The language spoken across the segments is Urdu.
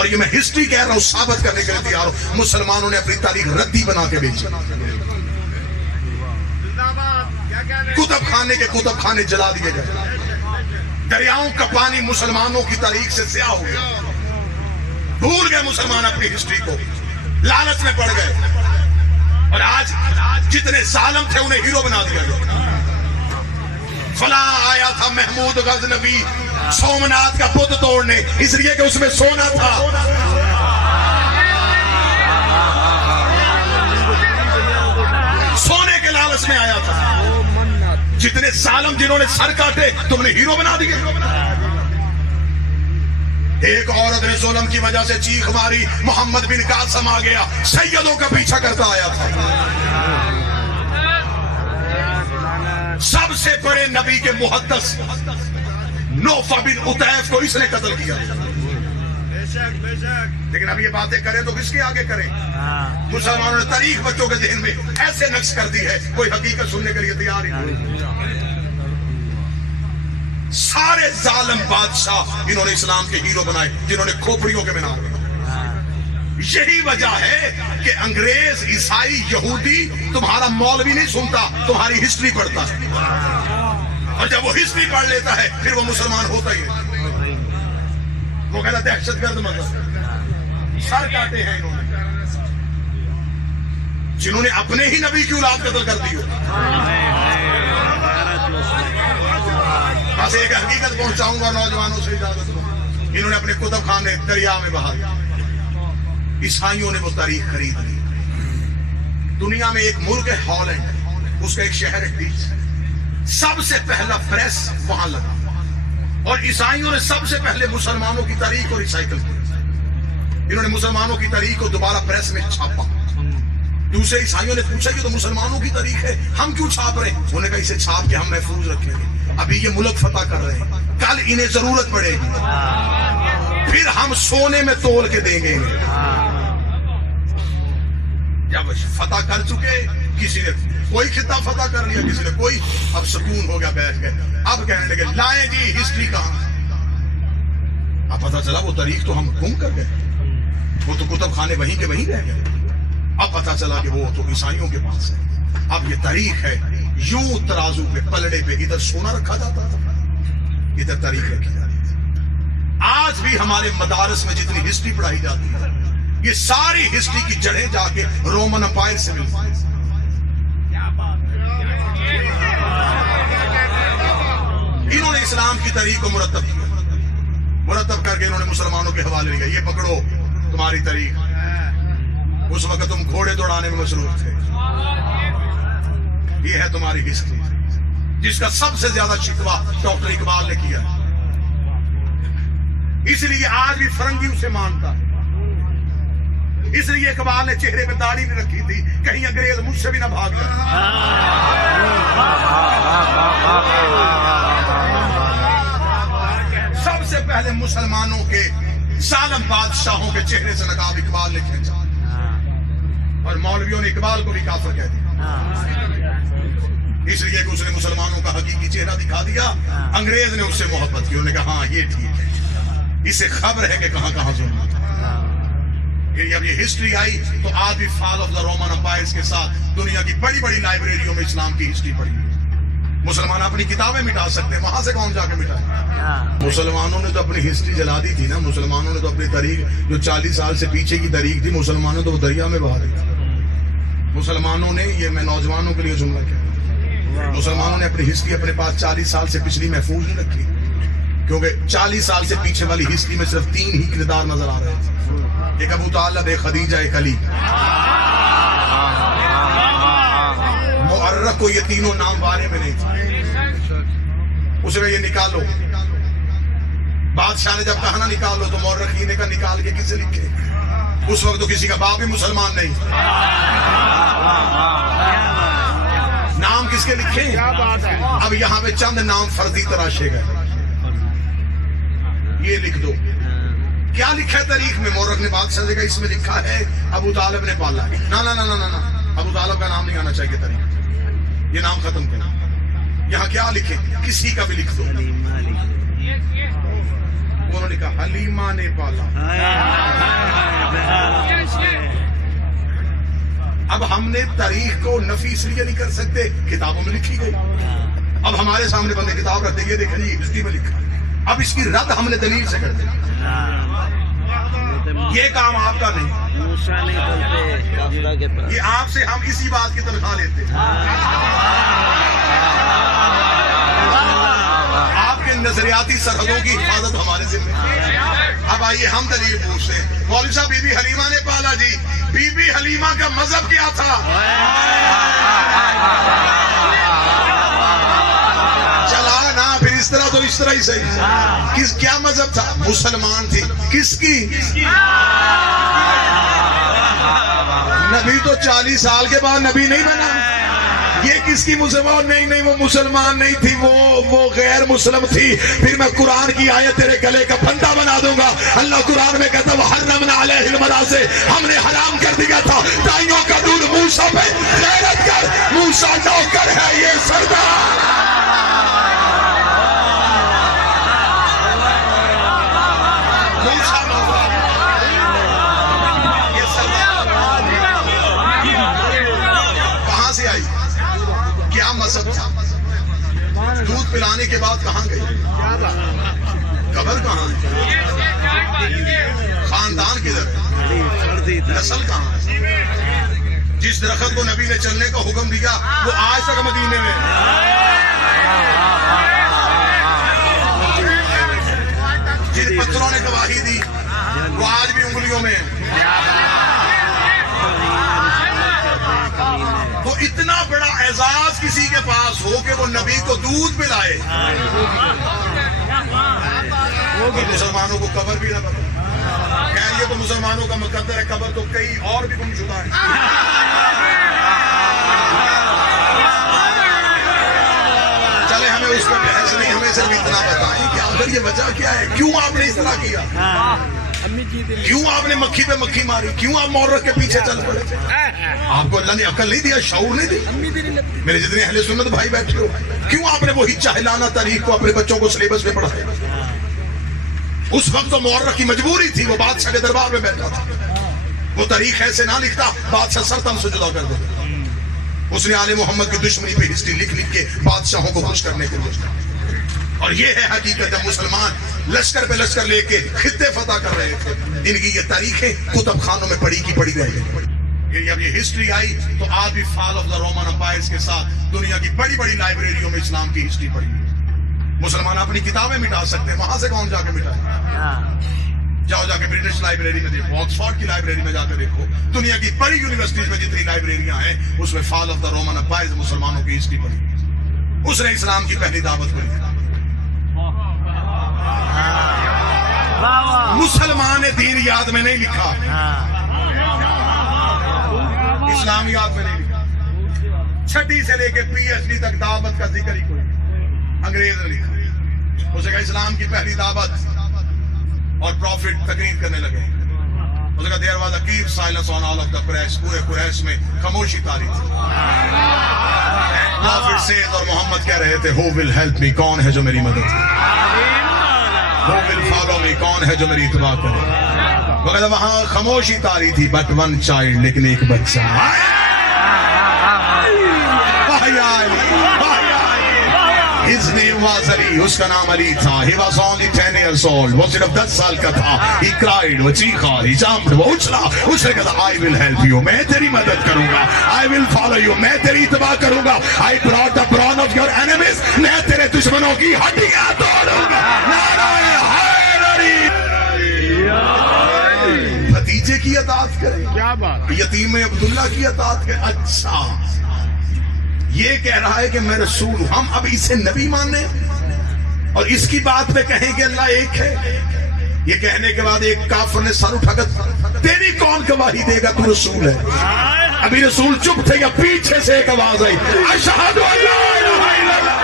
اور یہ میں ہسٹری کہہ رہا ہوں، ثابت کرنے کے لیے تیار ہوں، مسلمانوں نے اپنی تاریخ ردی بنا کے بیچی، کتب خانے کے کتب خانے جلا دیے گئے، دریاؤں کا پانی مسلمانوں کی تاریخ سے سیاہ ہو گیا، بھول گئے مسلمان اپنی ہسٹری کو، لالچ میں پڑ گئے، اور آج جتنے ظالم تھے انہیں ہیرو بنا دیا گیا۔ فلاں آیا تھا محمود غزنوی سومنات کا بت توڑنے، اس لیے کہ اس میں سونا تھا، سونے کے لالچ میں آیا تھا۔ جتنے ظالم جنہوں نے سر کاٹے تم نے ہیرو بنا دیے۔ ایک عورت نے ظلم کی وجہ سے چیخ ماری، محمد بن قاسم آ گیا، سیدوں کا پیچھا کرتا آیا تھا۔ سب سے بڑے نبی کے محدث نوفا بن عطیف کو اس نے قتل کیا، لیکن اب یہ باتیں کریں تو کس کے آگے کریں؟ مسلمانوں نے تاریخ بچوں کے ذہن میں ایسے نقش کر دی ہے، کوئی حقیقت سننے کے لیے تیار ہی نہیں۔ سارے ظالم بادشاہ انہوں نے اسلام کے ہیرو بنائے، جنہوں نے کھوپڑیوں کے مینار بنائے۔ یہی وجہ ہے کہ انگریز، عیسائی، یہودی تمہارا مولوی نہیں سنتا، تمہاری ہسٹری پڑھتا ہے، اور جب وہ ہسٹری پڑھ لیتا ہے پھر وہ مسلمان ہوتا ہی نہیں۔ وہ کہتا دہشت گرد مذہب، سر کاٹے ہیں انہوں نے، جنہوں نے اپنے ہی نبی کی اولاد قتل کر دی ہو۔ بس ایک حقیقت پہنچاؤں گا نوجوانوں سے، اجازت دو، انہوں نے اپنے کتب خانے دریا میں بہا دیا، عیسائیوں نے وہ تاریخ خرید لی۔ دنیا میں ایک ملک ہے ہالینڈ، اس کا ایک شہر ہے ڈیس، سب سے پہلا پریس وہاں لگا، اور عیسائیوں نے سب سے پہلے مسلمانوں کی تاریخ کو ریسائیکل کیا۔ انہوں نے مسلمانوں کی تاریخ کو دوبارہ پریس میں چھاپا۔ دوسرے عیسائیوں نے پوچھا کہ تو مسلمانوں کی تاریخ ہے، ہم کیوں چھاپ رہے ہیں؟ انہوں نے کہا اسے چھاپ کے ہم محفوظ رکھیں گے، ابھی یہ ملک فتح کر رہے ہیں، کل انہیں ضرورت پڑے گی، پھر ہم سونے میں تول کے دیں گے۔ جب فتح کر چکے، کسی نے کوئی خطہ فتح کر لیا، کسی نے کوئی، اب سکون ہو گیا، بیٹھ گئے، اب کہنے لگے لائیں جی ہسٹری کہاں؟ اب پتہ چلا وہ تاریخ تو ہم گم کر گئے، وہ تو کتب خانے وہیں کے وہیں رہ گئے۔ اب پتہ چلا کہ وہ تو عیسائیوں کے پاس ہے۔ اب یہ تاریخ ہے، یوں ترازو پہ پلڑے پہ ادھر سونا رکھا جاتا تھا، ادھر تاریخ رکھی جاتی تھی۔ آج بھی ہمارے مدارس میں جتنی ہسٹری پڑھائی جاتی ہے، یہ ساری ہسٹری کی جڑیں جا کے رومن امپائر سے ملتی ہیں۔ انہوں نے اسلام کی تاریخ کو مرتب کیا، مرتب کر کے انہوں نے مسلمانوں کے حوالے لیا، یہ پکڑو تمہاری تاریخ۔ اس وقت تم گھوڑے دوڑانے میں مصروف تھے، یہ ہے تمہاری ہسٹری، جس کا سب سے زیادہ شکوہ ڈاکٹر اقبال نے کیا، اس لیے آج بھی فرنگی اسے مانتا ہے۔ اس لیے اقبال نے چہرے پہ داڑھی نہیں رکھی تھی، کہیں انگریز مجھ سے بھی نہ بھاگ جائے۔ سب سے پہلے مسلمانوں کے ظالم بادشاہوں کے چہرے سے نقاب اقبال نے کھینچا، اور مولویوں نے اقبال کو بھی کافر کہہ دیا، اس لیے کہ اس نے مسلمانوں کا حقیقی چہرہ دکھا دیا۔ انگریز نے اس سے محبت کی، انہوں نے کہا ہاں یہ ٹھیک ہے، اسے خبر ہے کہ کہاں کہاں ظلم تھا۔ جب یہ ہسٹری آئی تو آج بھی فال آف دا رومن امپائرز کے ساتھ دنیا کی بڑی بڑی لائبریریوں میں اسلام کی ہسٹری پڑھی۔ مسلمان اپنی کتابیں مٹا سکتے ہیں، وہاں سے کون جا کے مٹائے؟ مسلمانوں نے تو اپنی ہسٹری جلا دی تھی نا، مسلمانوں نے تو اپنی تاریخ جو 40 سال سے پیچھے کی تاریخ تھی، مسلمانوں تو وہ دریا میں بہا دی۔ مسلمانوں نے، یہ میں نوجوانوں کے لیے جملہ کیا، مسلمانوں نے اپنی ہسٹری اپنے پاس 40 سال سے پچھلی محفوظ نہیں رکھی، کیونکہ 40 سال سے پیچھے والی ہسٹری میں صرف 3 ہی کردار نظر آ رہے تھے، ایک ابو طالب، ایک خدیجہ، ایک علی۔ مؤرخ کو یہ تینوں نام بارے میں نہیں تھے، اسے یہ نکالو، بادشاہ نے جب کہا نا نکالو تو مورخین نے کہا نکال کے کسے لکھے؟ اس وقت تو کسی کا باپ بھی مسلمان نہیں، نام کس کے لکھے؟ اب یہاں پہ چند نام فرضی تراشے گئے، یہ لکھ دو۔ کیا لکھا ہے تاریخ میں؟ مورخ نے بادشاہ سے کہا اس میں لکھا ہے ابو طالب نے پالا، نا نا نا نا نا، ابو طالب کا نام نہیں آنا چاہیے تاریخ، یہ نام ختم کرنا۔ یہاں کیا لکھے؟ کسی کا بھی لکھ دو۔ انہوں نے کہا حلیمہ نے پالا، اب ہم نے تاریخ کو نفی اس لیے نہیں کر سکتے، کتابوں میں لکھی گئی. اب ہمارے سامنے بندے کتاب رکھتے یہ دیکھیں جی ہسٹری میں لکھا، اب اس کی رد ہم نے دلیل سے کر دی. یہ کام آپ کا نہیں، یہ آپ سے ہم اسی بات کی تنخواہ لیتے ہیں. آپ کے نظریاتی سرحدوں کی حفاظت ہمارے ذمہ ہے. اب آئیے ہم دلیل پوچھتے ہیں. مولوی صاحب بی بی حلیمہ نے پالا جی، بی بی حلیمہ کا مذہب کیا تھا؟ چلا نا پھر اس طرح تو اس طرح ہی صحیح. کیا مذہب تھا؟ مسلمان تھی. کس کی؟ نبی تو 40 سال کے بعد نبی نہیں بنا. یہ کس کی مسلمان؟ نہیں وہ مسلمان نہیں تھی، وہ غیر مسلم تھی. پھر میں قرآن کی آیت تیرے گلے کا پھندا بنا دوں گا. اللہ قرآن میں کہتا وحرمنا علیہ المراضع، ہم نے حرام کر دیا تھا گائیوں کا دودھ. موسیٰ پہ غیرت کر، موسیٰ نوکر ہے یہ سردار. دودھ پلانے کے بعد کہاں گئی؟ قبر کہاں ہے؟ خاندان کدھر ہے؟ نسل کہاں ہے؟ جس درخت کو نبی نے چلنے کا حکم دیا وہ آج تک مدینے میں. جن پتھروں نے گواہی دی وہ آج بھی انگلیوں میں ہے. وہ اتنا بڑا اعزاز کسی کے پاس ہو کہ وہ نبی کو دودھ پلائے، مسلمانوں کو قبر بھی نہ پتا. خیر یہ تو مسلمانوں کا مقدر ہے، قبر تو کئی اور بھی گم شدہ ہے. چلے ہمیں اس پر بحث نہیں، ہمیں صرف اتنا بتائیں کہ آخر یہ وجہ کیا ہے؟ کیوں آپ نے اس طرح کیا؟ کیوں آپ نے مکھی پہ مکھی ماری؟ کیوں آپ مورخ کے پیچھے چل پڑے؟ آپ کو اللہ نے عقل نہیں دیا، شعور نہیں دی؟ میرے جتنے اہل سنت بھائی بیٹھے ہو، کیوں آپ نے وہی جاہلانہ تاریخ کو اپنے بچوں کو سلیبس میں پڑھایا؟ اس وقت تو مورخ کی مجبوری تھی، وہ بادشاہ کے دربار میں بیٹھا تھا. وہ تاریخ ایسے نہ لکھتا بادشاہ سر تن سے جدا کر دیتا. اس نے آل محمد کی دشمنی پہ ہسٹری لکھ کے بادشاہوں کو خوش کرنے کے لیے. اور یہ ہے حقیقت، جب مسلمان لشکر پہ لشکر لے کے خطے فتح کر رہے تھے، ان کی یہ تاریخیں کتب خانوں میں پڑھی کی پڑھی رہ گئی. جب یہ ہسٹری آئی تو آج بھی فال آف دا رومن امپائرز کے ساتھ دنیا کی بڑی بڑی لائبریریوں میں اسلام کی ہسٹری پڑھی. مسلمان اپنی کتابیں مٹا سکتے ہیں، وہاں سے کون جا کے مٹائے؟ جاؤ جا کے برٹش لائبریری میں دیکھو، آکسفورڈ کی لائبریری میں جا کے دیکھو. دنیا کی بڑی یونیورسٹیز میں جتنی لائبریریاں ہیں اس میں فال آف دا رومن امپائرز مسلمانوں کی ہسٹری پڑھی. اس نے اسلام کی پہلی دعوت پڑھی. مسلمان نے دین یاد میں نہیں لکھا، اسلامیات میں نہیں لکھا. چھٹی سے لے کے پی ایچ ڈی تک دعوت کا ذکر ہی کوئی انگریز نے لکھا. اسے کہا اسلام کی پہلی دعوت اور پروفٹ تقریر کرنے لگے. اسے کہا there was a keep silence on all of the Quraysh, پورے قریش میں خاموشی تاری تھی. پروفٹ سے اور محمد کہہ رہے تھے ہو ول ہیلپ می، کون ہے جو میری مدد کرے؟ ہو ول فالو می، کون ہے جو میری اتباع کرے؟ وہ کہتا وہاں خاموشی تاری تھی، بٹ ون چائلڈ، لیکن ایک بچہ. His name was Ali، اس کا نام علی تھا. He was only 10 years old، وہ صرف 10 سال کا تھا. He cried، وہ چیخا. He jumped، وہ اچھلا. اس نے کہا I will help you، میں تیری مدد کروں گا. I will follow you، میں تیری اتباع کروں گا. I brought the brawn of your enemies، میں تیرے دشمنوں کی ہڈیاں توڑوں گا. نعرہ حیدری. بھتیجے کی اطاعت کریں، کیا بات. یتیم عبداللہ کی اطاعت کریں. اچھا یہ کہہ رہا ہے کہ میں رسول ہوں، ہم اب اسے نبی ماننے اور اس کی بات پہ کہیں کہ اللہ ایک ہے. یہ کہنے کے بعد ایک کافر نے سر اٹھا کر تیری کون گواہی دے گا تو رسول ہے؟ ابھی رسول چپ تھے یا پیچھے سے ایک آواز آئی اشہد ان لا الہ الا اللہ.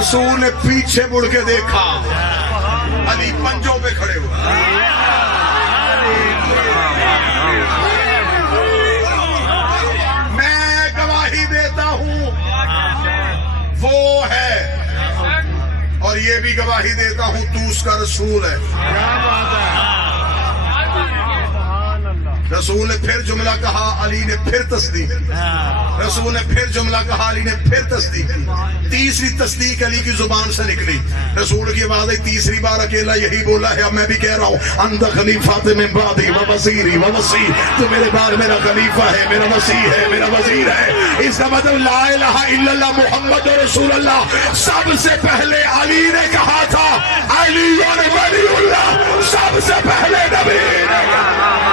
رسول نے پیچھے مڑ کے دیکھا، علی پنجوں پہ کھڑے ہوئے. وہ ہے اور یہ بھی گواہی دیتا ہوں تو اس کا رسول ہے. رسول نے پھر جملہ کہا، علی نے پھر تصدیق کی۔ رسول نے پھر جملہ کہا، علی نے پھر تصدیق کی۔ تیسری تصدیق علی کی زبان سے نکلی، رسول کی آواز آئی تیسری بار اکیلا یہی بولا ہے، اب میں بھی کہہ رہا ہوں، انت خلیفۃ من بعدی و وزیری و وصی، تو میرے بعد میرا خلیفہ ہے، میرا وصی ہے، میرا وزیر ہے۔ اس کا مطلب لا الہ الا اللہ محمد رسول اللہ سب سے پہلے علی نے کہا تھا، علی ولی اللہ سب سے پہلے نبی نے کہا۔